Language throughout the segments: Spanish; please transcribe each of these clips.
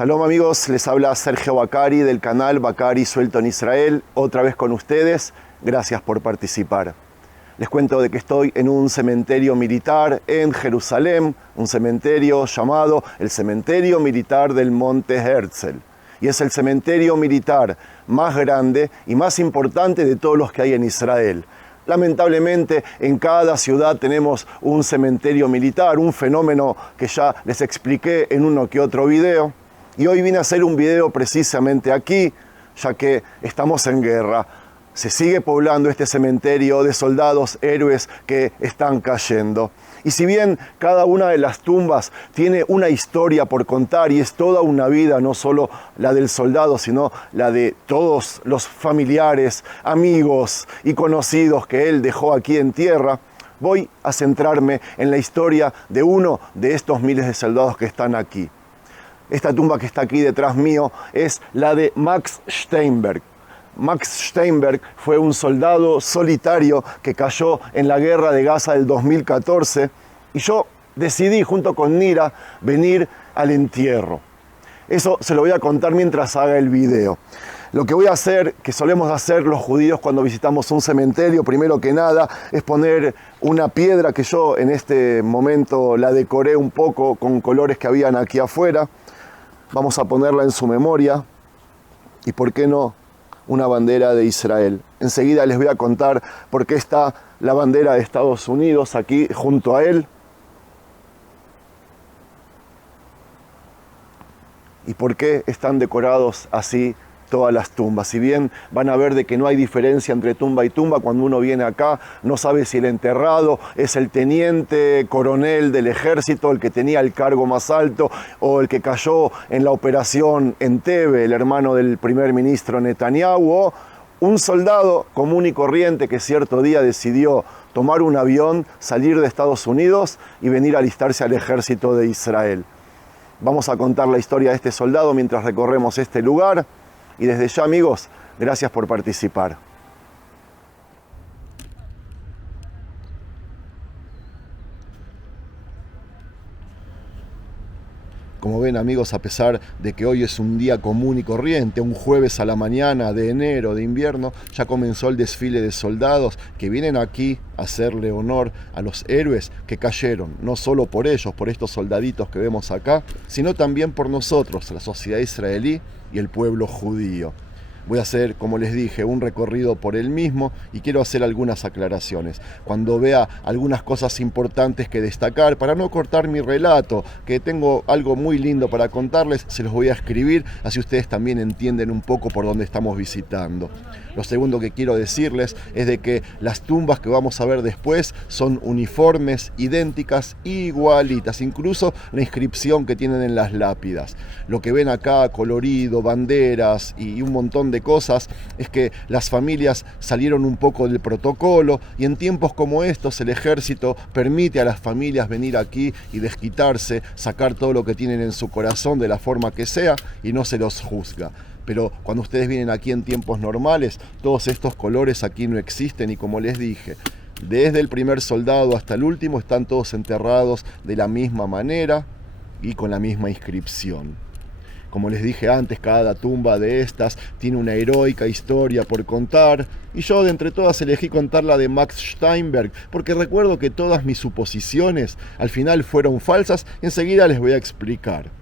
Shalom amigos, les habla Sergio Bacari del canal Bacari Suelto en Israel, otra vez con ustedes, gracias por participar. Les cuento de que estoy en un cementerio militar en Jerusalén, un cementerio llamado el Cementerio Militar del Monte Herzl. Y es el cementerio militar más grande y más importante de todos los que hay en Israel. Lamentablemente, en cada ciudad tenemos un cementerio militar, un fenómeno que ya les expliqué en uno que otro video. Y hoy vine a hacer un video precisamente aquí, ya que estamos en guerra. Se sigue poblando este cementerio de soldados héroes que están cayendo. Y si bien cada una de las tumbas tiene una historia por contar y es toda una vida, no solo la del soldado, sino la de todos los familiares, amigos y conocidos que él dejó aquí en tierra, voy a centrarme en la historia de uno de estos miles de soldados que están aquí. Esta tumba que está aquí detrás mío es la de Max Steinberg. Max Steinberg fue un soldado solitario que cayó en la guerra de Gaza del 2014 y yo decidí junto con Nira venir al entierro. Eso se lo voy a contar mientras haga el video. Lo que voy a hacer, que solemos hacer los judíos cuando visitamos un cementerio, primero que nada, es poner una piedra que yo en este momento la decoré un poco con colores que habían aquí afuera. Vamos a ponerla en su memoria y, ¿por qué no?, una bandera de Israel. Enseguida les voy a contar por qué está la bandera de Estados Unidos aquí junto a él y por qué están decorados así todas las tumbas. Si bien van a ver de que no hay diferencia entre tumba y tumba, cuando uno viene acá no sabe si el enterrado es el teniente coronel del ejército, el que tenía el cargo más alto, o el que cayó en la operación Entebbe, el hermano del primer ministro Netanyahu, o un soldado común y corriente que cierto día decidió tomar un avión, salir de Estados Unidos y venir a alistarse al ejército de Israel. Vamos a contar la historia de este soldado mientras recorremos este lugar. Y desde ya, amigos, gracias por participar. Como ven, amigos, a pesar de que hoy es un día común y corriente, un jueves a la mañana de enero, de invierno, ya comenzó el desfile de soldados que vienen aquí a hacerle honor a los héroes que cayeron, no solo por ellos, por estos soldaditos que vemos acá, sino también por nosotros, la sociedad israelí y el pueblo judío. Voy a hacer, como les dije, un recorrido por el mismo y quiero hacer algunas aclaraciones. Cuando vea algunas cosas importantes que destacar, para no cortar mi relato, que tengo algo muy lindo para contarles, se los voy a escribir, así ustedes también entienden un poco por dónde estamos visitando. Lo segundo que quiero decirles es de que las tumbas que vamos a ver después son uniformes, idénticas, igualitas, incluso la inscripción que tienen en las lápidas. Lo que ven acá, colorido, banderas y un montón de cosas, es que las familias salieron un poco del protocolo y en tiempos como estos el ejército permite a las familias venir aquí y desquitarse, sacar todo lo que tienen en su corazón de la forma que sea y no se los juzga. Pero cuando ustedes vienen aquí en tiempos normales, todos estos colores aquí no existen y, como les dije, desde el primer soldado hasta el último están todos enterrados de la misma manera y con la misma inscripción. Como les dije antes, cada tumba de estas tiene una heroica historia por contar, y yo de entre todas elegí contar la de Max Steinberg, porque recuerdo que todas mis suposiciones al final fueron falsas, y enseguida les voy a explicar.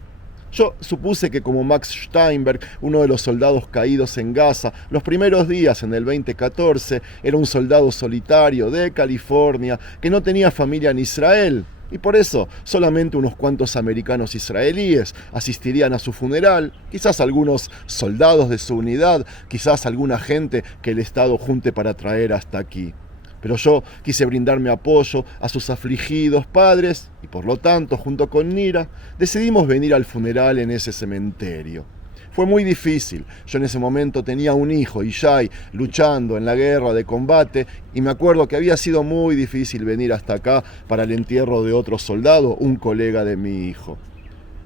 Yo supuse que como Max Steinberg, uno de los soldados caídos en Gaza, los primeros días en el 2014, era un soldado solitario de California que no tenía familia en Israel. Y por eso solamente unos cuantos americanos israelíes asistirían a su funeral, quizás algunos soldados de su unidad, quizás alguna gente que el Estado junte para traer hasta aquí. Pero yo quise brindarme apoyo a sus afligidos padres y por lo tanto, junto con Nira, decidimos venir al funeral en ese cementerio. Fue muy difícil. Yo en ese momento tenía un hijo, Ishai, luchando en la guerra de combate, y me acuerdo que había sido muy difícil venir hasta acá para el entierro de otro soldado, un colega de mi hijo.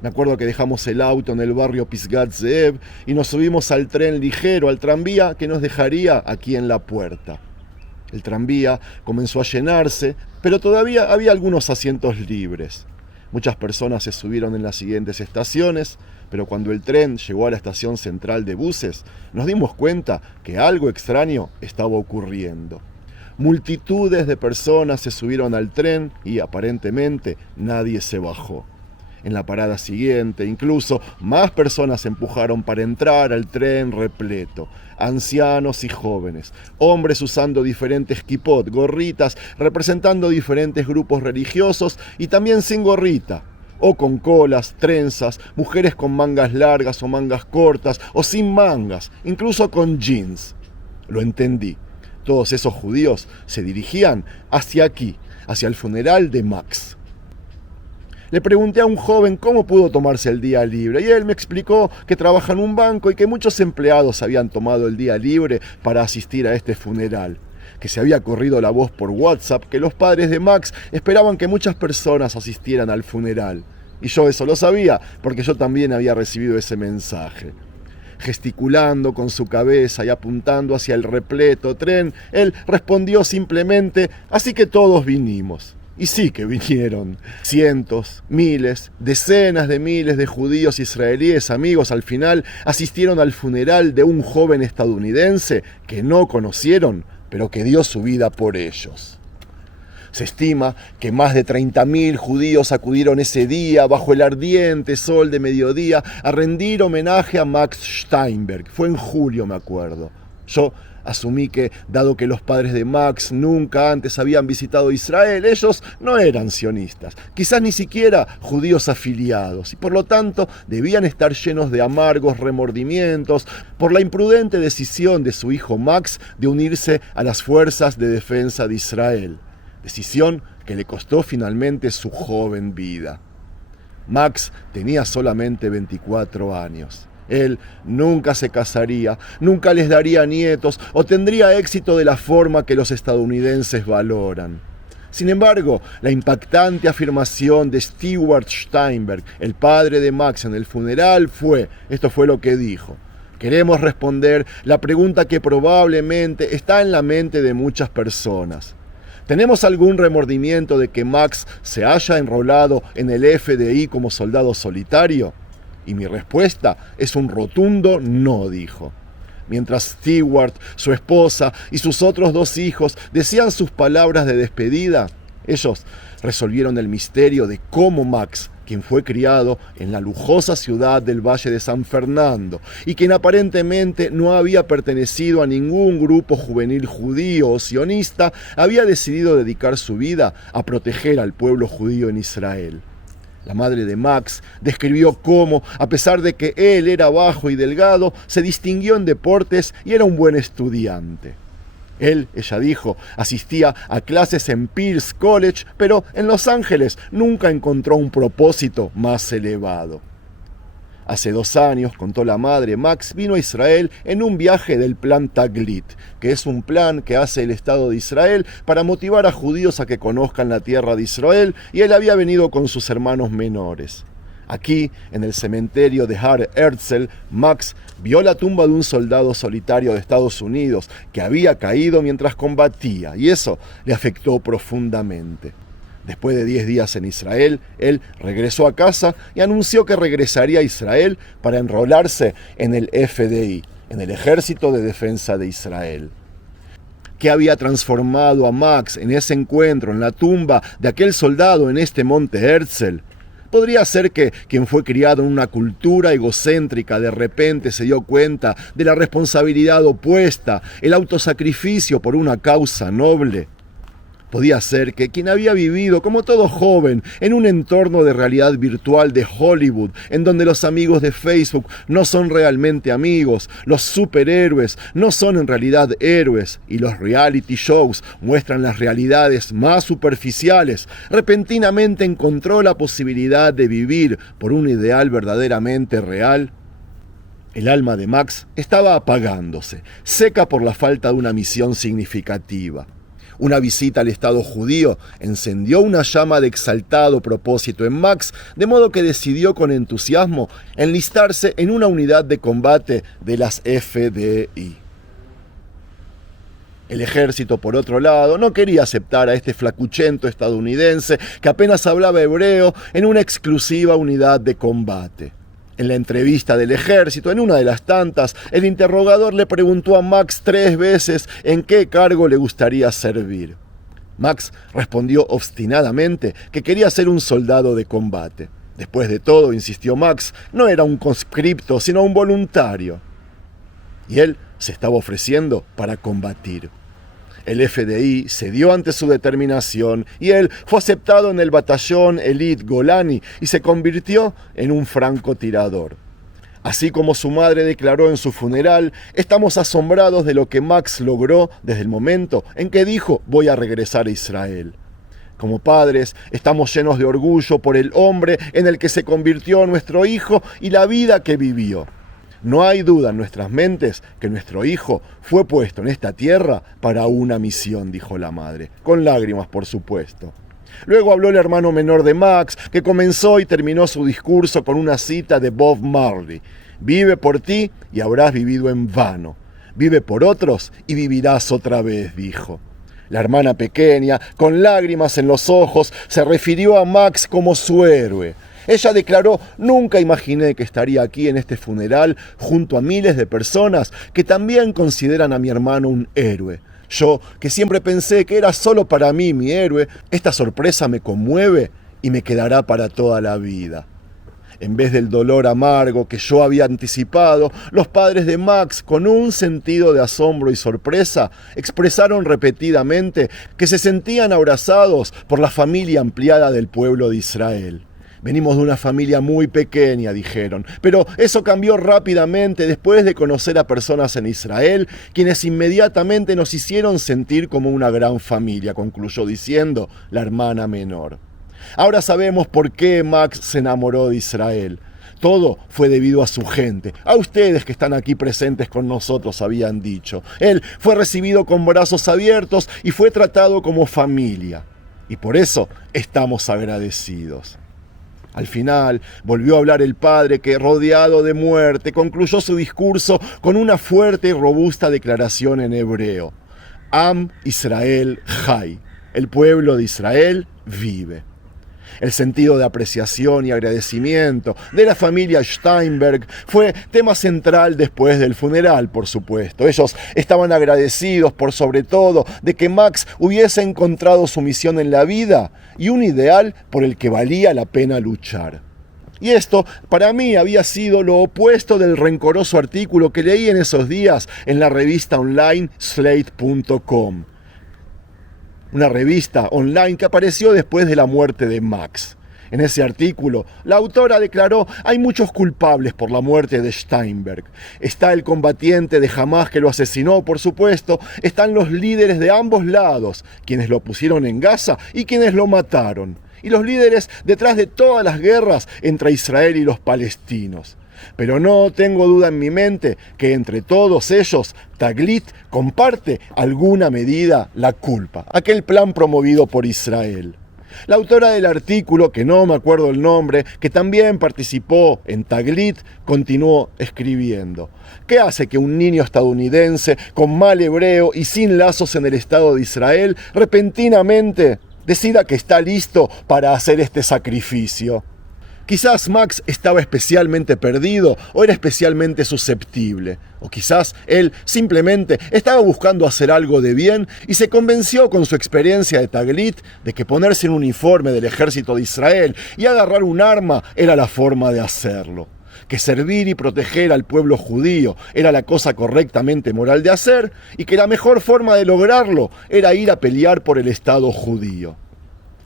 Me acuerdo que dejamos el auto en el barrio Pisgat Zeev y nos subimos al tren ligero, al tranvía que nos dejaría aquí en la puerta. El tranvía comenzó a llenarse, pero todavía había algunos asientos libres. Muchas personas se subieron en las siguientes estaciones, pero cuando el tren llegó a la estación central de buses, nos dimos cuenta que algo extraño estaba ocurriendo. Multitudes de personas se subieron al tren y aparentemente nadie se bajó. En la parada siguiente, incluso más personas empujaron para entrar al tren repleto. Ancianos y jóvenes, hombres usando diferentes kipot, gorritas, representando diferentes grupos religiosos y también sin gorrita, o con colas, trenzas, mujeres con mangas largas o mangas cortas, o sin mangas, incluso con jeans. Lo entendí. Todos esos judíos se dirigían hacia aquí, hacia el funeral de Max. Le pregunté a un joven cómo pudo tomarse el día libre y él me explicó que trabaja en un banco y que muchos empleados habían tomado el día libre para asistir a este funeral, que se había corrido la voz por WhatsApp que los padres de Max esperaban que muchas personas asistieran al funeral. Y yo eso lo sabía porque yo también había recibido ese mensaje. Gesticulando con su cabeza y apuntando hacia el repleto tren, él respondió simplemente: así que todos vinimos. Y sí que vinieron. Cientos, miles, decenas de miles de judíos israelíes amigos al final asistieron al funeral de un joven estadounidense que no conocieron, pero que dio su vida por ellos. Se estima que más de 30.000 judíos acudieron ese día bajo el ardiente sol de mediodía a rendir homenaje a Max Steinberg. Fue en julio, me acuerdo. Yo asumí que, dado que los padres de Max nunca antes habían visitado Israel, ellos no eran sionistas, quizás ni siquiera judíos afiliados, y por lo tanto debían estar llenos de amargos remordimientos por la imprudente decisión de su hijo Max de unirse a las fuerzas de defensa de Israel, decisión que le costó finalmente su joven vida. Max tenía solamente 24 años. Él nunca se casaría, nunca les daría nietos o tendría éxito de la forma que los estadounidenses valoran. Sin embargo, la impactante afirmación de Stewart Steinberg, el padre de Max, en el funeral esto fue lo que dijo: queremos responder la pregunta que probablemente está en la mente de muchas personas. ¿Tenemos algún remordimiento de que Max se haya enrolado en el FDI como soldado solitario? Y mi respuesta es un rotundo no, dijo. Mientras Stewart, su esposa y sus otros 2 hijos decían sus palabras de despedida, ellos resolvieron el misterio de cómo Max, quien fue criado en la lujosa ciudad del Valle de San Fernando y quien aparentemente no había pertenecido a ningún grupo juvenil judío o sionista, había decidido dedicar su vida a proteger al pueblo judío en Israel. La madre de Max describió cómo, a pesar de que él era bajo y delgado, se distinguió en deportes y era un buen estudiante. Ella dijo, asistía a clases en Pierce College, pero en Los Ángeles nunca encontró un propósito más elevado. Hace 2 años, contó la madre, Max vino a Israel en un viaje del plan Taglit, que es un plan que hace el Estado de Israel para motivar a judíos a que conozcan la tierra de Israel, y él había venido con sus hermanos menores. Aquí, en el cementerio de Har Herzl, Max vio la tumba de un soldado solitario de Estados Unidos que había caído mientras combatía, y eso le afectó profundamente. Después de 10 días en Israel, él regresó a casa y anunció que regresaría a Israel para enrolarse en el FDI, en el Ejército de Defensa de Israel. ¿Qué había transformado a Max en ese encuentro, en la tumba de aquel soldado en este monte Herzl? Podría ser que quien fue criado en una cultura egocéntrica de repente se dio cuenta de la responsabilidad opuesta, el autosacrificio por una causa noble. Podía ser que quien había vivido, como todo joven, en un entorno de realidad virtual de Hollywood, en donde los amigos de Facebook no son realmente amigos, los superhéroes no son en realidad héroes, y los reality shows muestran las realidades más superficiales, repentinamente encontró la posibilidad de vivir por un ideal verdaderamente real. El alma de Max estaba apagándose, seca por la falta de una misión significativa. Una visita al Estado judío encendió una llama de exaltado propósito en Max, de modo que decidió con entusiasmo enlistarse en una unidad de combate de las FDI. El ejército, por otro lado, no quería aceptar a este flacuchento estadounidense que apenas hablaba hebreo en una exclusiva unidad de combate. En la entrevista del ejército, en una de las tantas, el interrogador le preguntó a Max 3 veces en qué cargo le gustaría servir. Max respondió obstinadamente que quería ser un soldado de combate. Después de todo, insistió Max, no era un conscripto, sino un voluntario. Y él se estaba ofreciendo para combatir. El FDI cedió ante su determinación y él fue aceptado en el batallón Elite Golani y se convirtió en un francotirador. Así como su madre declaró en su funeral, estamos asombrados de lo que Max logró desde el momento en que dijo voy a regresar a Israel. Como padres, estamos llenos de orgullo por el hombre en el que se convirtió nuestro hijo y la vida que vivió. No hay duda en nuestras mentes que nuestro hijo fue puesto en esta tierra para una misión, dijo la madre, con lágrimas por supuesto. Luego habló el hermano menor de Max, que comenzó y terminó su discurso con una cita de Bob Marley. Vive por ti y habrás vivido en vano. Vive por otros y vivirás otra vez, dijo. La hermana pequeña, con lágrimas en los ojos, se refirió a Max como su héroe. Ella declaró, nunca imaginé que estaría aquí en este funeral junto a miles de personas que también consideran a mi hermano un héroe. Yo, que siempre pensé que era solo para mí mi héroe, esta sorpresa me conmueve y me quedará para toda la vida. En vez del dolor amargo que yo había anticipado, los padres de Max, con un sentido de asombro y sorpresa, expresaron repetidamente que se sentían abrazados por la familia ampliada del pueblo de Israel. Venimos de una familia muy pequeña, dijeron, pero eso cambió rápidamente después de conocer a personas en Israel, quienes inmediatamente nos hicieron sentir como una gran familia, concluyó diciendo la hermana menor. Ahora sabemos por qué Max se enamoró de Israel. Todo fue debido a su gente. A ustedes que están aquí presentes con nosotros habían dicho. Él fue recibido con brazos abiertos y fue tratado como familia. Y por eso estamos agradecidos. Al final volvió a hablar el padre que, rodeado de muerte, concluyó su discurso con una fuerte y robusta declaración en hebreo. Am Israel Chai. El pueblo de Israel vive. El sentido de apreciación y agradecimiento de la familia Steinberg fue tema central después del funeral, por supuesto. Ellos estaban agradecidos por sobre todo de que Max hubiese encontrado su misión en la vida y un ideal por el que valía la pena luchar. Y esto, para mí, había sido lo opuesto del rencoroso artículo que leí en esos días en la revista online Slate.com. Una revista online que apareció después de la muerte de Max. En ese artículo, la autora declaró, hay muchos culpables por la muerte de Steinberg. Está el combatiente de Hamás que lo asesinó, por supuesto. Están los líderes de ambos lados, quienes lo pusieron en Gaza y quienes lo mataron. Y los líderes detrás de todas las guerras entre Israel y los palestinos. Pero no tengo duda en mi mente que entre todos ellos, Taglit comparte alguna medida la culpa, aquel plan promovido por Israel. La autora del artículo, que no me acuerdo el nombre, que también participó en Taglit, continuó escribiendo. ¿Qué hace que un niño estadounidense con mal hebreo y sin lazos en el Estado de Israel repentinamente decida que está listo para hacer este sacrificio? Quizás Max estaba especialmente perdido o era especialmente susceptible. O quizás él simplemente estaba buscando hacer algo de bien y se convenció con su experiencia de Taglit de que ponerse en un uniforme del ejército de Israel y agarrar un arma era la forma de hacerlo. Que servir y proteger al pueblo judío era la cosa correctamente moral de hacer y que la mejor forma de lograrlo era ir a pelear por el Estado judío.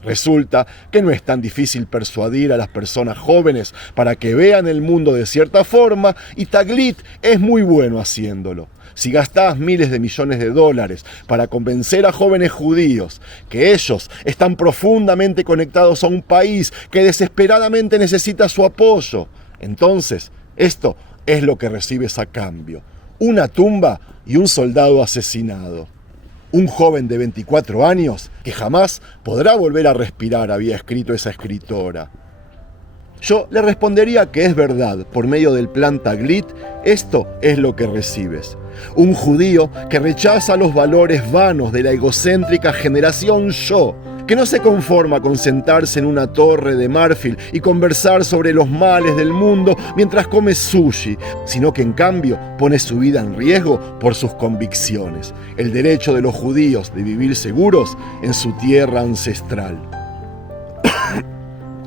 Resulta que no es tan difícil persuadir a las personas jóvenes para que vean el mundo de cierta forma y Taglit es muy bueno haciéndolo. Si gastás miles de millones de dólares para convencer a jóvenes judíos que ellos están profundamente conectados a un país que desesperadamente necesita su apoyo, entonces esto es lo que recibes a cambio: una tumba y un soldado asesinado. Un joven de 24 años que jamás podrá volver a respirar, había escrito esa escritora. Yo le respondería que es verdad, por medio del plan Taglit, esto es lo que recibes. Un judío que rechaza los valores vanos de la egocéntrica generación yo, que no se conforma con sentarse en una torre de marfil y conversar sobre los males del mundo mientras come sushi, sino que en cambio pone su vida en riesgo por sus convicciones, el derecho de los judíos de vivir seguros en su tierra ancestral.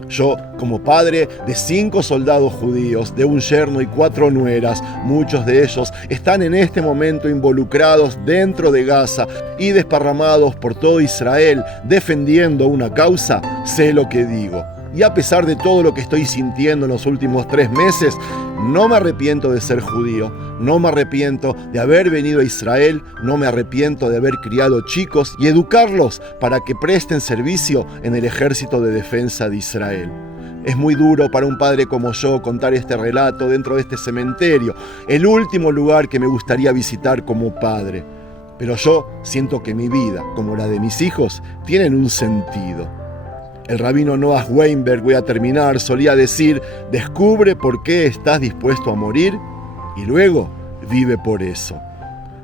Yo, como padre de 5 soldados judíos, de un yerno y 4 nueras, muchos de ellos están en este momento involucrados dentro de Gaza y desparramados por todo Israel, defendiendo una causa, sé lo que digo. Y a pesar de todo lo que estoy sintiendo en los últimos 3 meses, no me arrepiento de ser judío, no me arrepiento de haber venido a Israel, no me arrepiento de haber criado chicos y educarlos para que presten servicio en el ejército de defensa de Israel. Es muy duro para un padre como yo contar este relato dentro de este cementerio, el último lugar que me gustaría visitar como padre. Pero yo siento que mi vida, como la de mis hijos, tienen un sentido. El rabino Noah Weinberg, voy a terminar, solía decir: descubre por qué estás dispuesto a morir y luego vive por eso.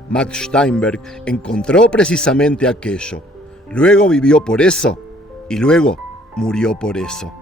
Max Steinberg encontró precisamente aquello. Luego vivió por eso y luego murió por eso.